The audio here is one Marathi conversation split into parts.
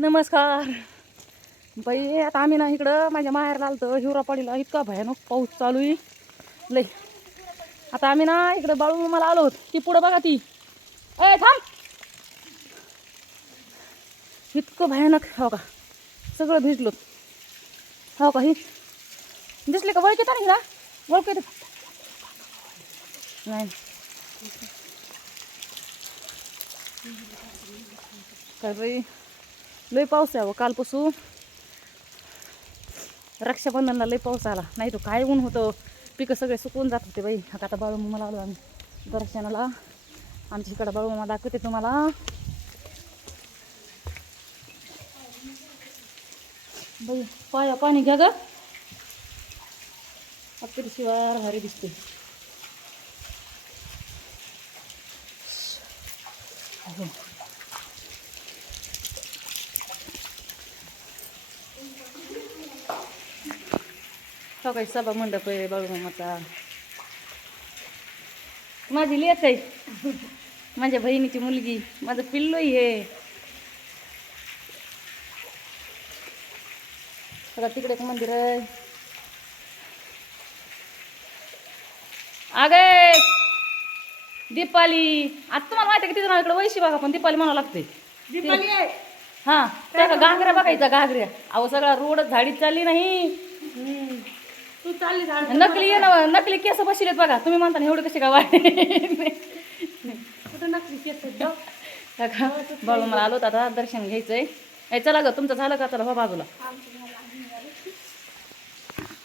नमस्कार. बाई आता आम्ही ना इकडं माझ्या माहेरला आलतो. हिवरापाडीला इतका भयानक पाऊस चालू आहे. लय. आता आम्ही ना इकडं बाळू मला आलो होत. ती पुढं बघा ती. ए थांब. इतकं भयानक हो का? सगळं भिजलो. हो का ही? दिसले का वळख येतात ना? वळख येते नाही. काय बाई? लय पाऊस आहे कालपासून. रक्षाबंधनला लय पाऊस आला. नाही तो काय ऊन होतं. पिकं सगळे सुकून जात होते बाई. आता आता बाळूमामाला आलो आम्ही. दर्शनाला. आमच्या इकडं बाळूमामा दाखवते तुम्हाला. बाई पाया पाणी घ्या ग. शिवार भारी दिसते अहो. हो काही सभा मंडप आहे बाळूमामाचा माझी लेख आहे माझ्या बहिणीची मुलगी माझं पिल्लोही आहे. बघा तिकडे एक मंदिर आहे. अगे दीपाली. आता तुम्हाला माहिती की तिचं नाव इकडे वैशी बघा पण दीपाली म्हणावं लागते हा त्या का घागऱ्या बघायचा घागऱ्या. अहो सगळा रोड झाडीत चालली नाही. तू चालली झाड नकली ना नकली केस बसलेत बघा. तुम्ही म्हणता ना एवढे कसे का कुठं केस आहेत बाळू मला आलो आता दर्शन घ्यायचंय. ए चला ग तुमचं झालं का? चला हो बाजूला.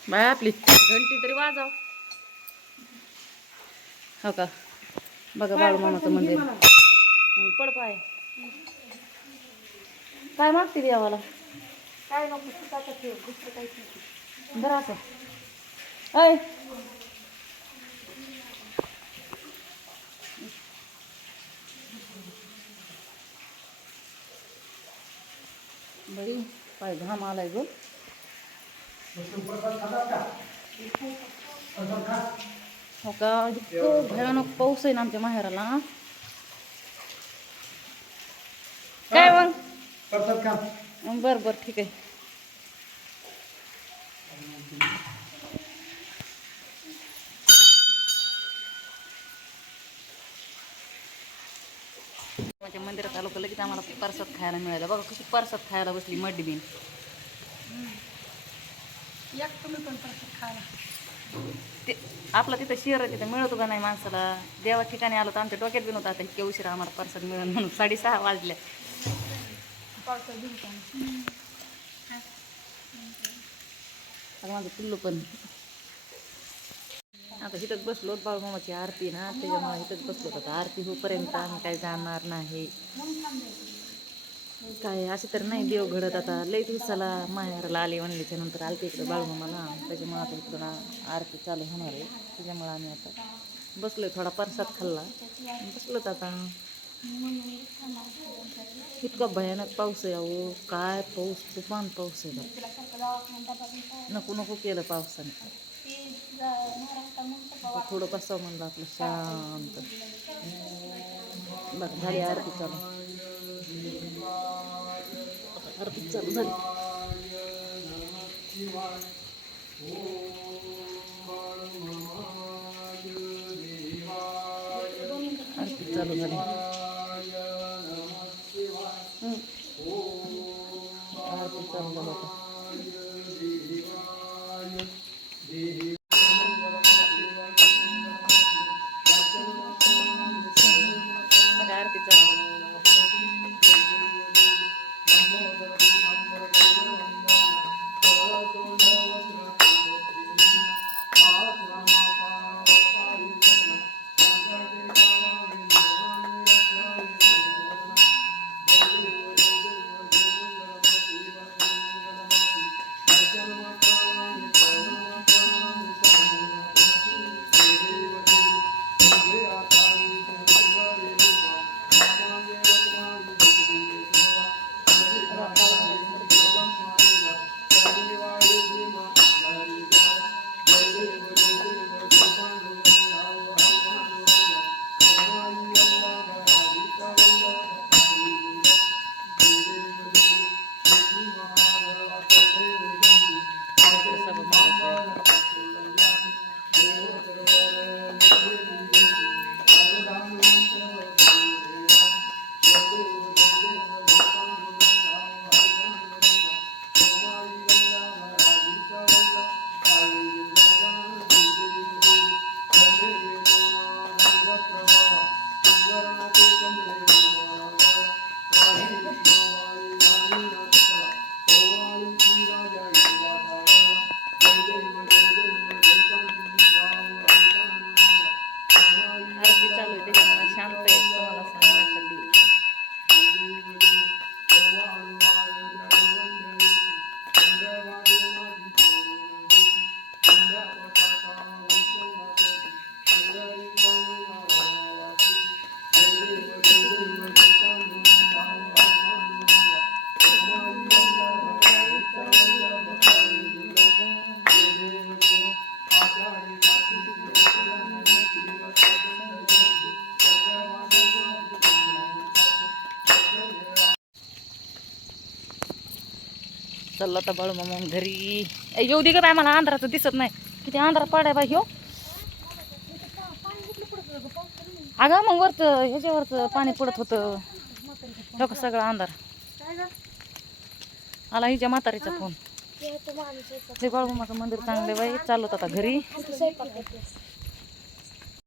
बाय आपली घंटी तरी वाजव. हो का? बघा बाळू मामाचं मंदिर. हं, पड पाय काय मागते देवाला? काय नको सुताचं ठेव दुसरं काहीच नको. जरा असं. ऐ बाई पाय घाम आलाय ग. हो का? इतकं भयानक पाऊस आहे ना आमच्या माहेराला काय मग? बर बर ठीक आहे. माझ्या मंदिरात आलो का लगेच आम्हाला परसाद खायला मिळालं. बघा कशी परसाद खायला बसली बिन खायला. ते आपला तिथं शिअर तिथं मिळतो का नाही माणसाला? देवा ठिकाणी आलो तर आमच्या डोक्यात बी नव्हतं आता इतक्या उशिरा आम्हाला परसाद मिळेल म्हणून. साडेसहा वाजल्या माझं पिल्लू पण आता इथंच बसलो बाळूमामाची आरती ना त्याच्यामुळे इथंच बसलो आता आरती होईपर्यंत आम्ही काय जाणार नाही. काय असे तर नाही देव घडत. आता लई दिवसाला माहेरला आले म्हणल्याच्या नंतर आलते इकडे बाळूमामाला त्याच्यामुळे आता इकडं आरती चालू होणार आहे. त्याच्यामुळे आम्ही आता बसलोय थोडा प्रसाद खाल्ला. बसलोत आता. इतका भयानक पाऊस आहे अहो. काय पाऊस तुफान पाऊस आहे. नको नको केलं पावसाने. थोडं कसं म्हणलं आपलं शांत. बघ झाली आरती चालू. आरती चालू झाली. आरती चालू झाली. आरती चालू झाली आता बघा चाललो आता बाळू मामा घरी येऊ दे ग बाय मला अंधाराचं दिसत नाही किती अंधारात पडाय बाय ह्यो अगं मग वरच ह्याच्यावरच पाणी पडत होतं हो का सगळा अंधार? आला हिच्या म्हातारीचा फोन आहे. ते बाळूमामाचं मंदिर चांगले बाई चाललो आता घरी.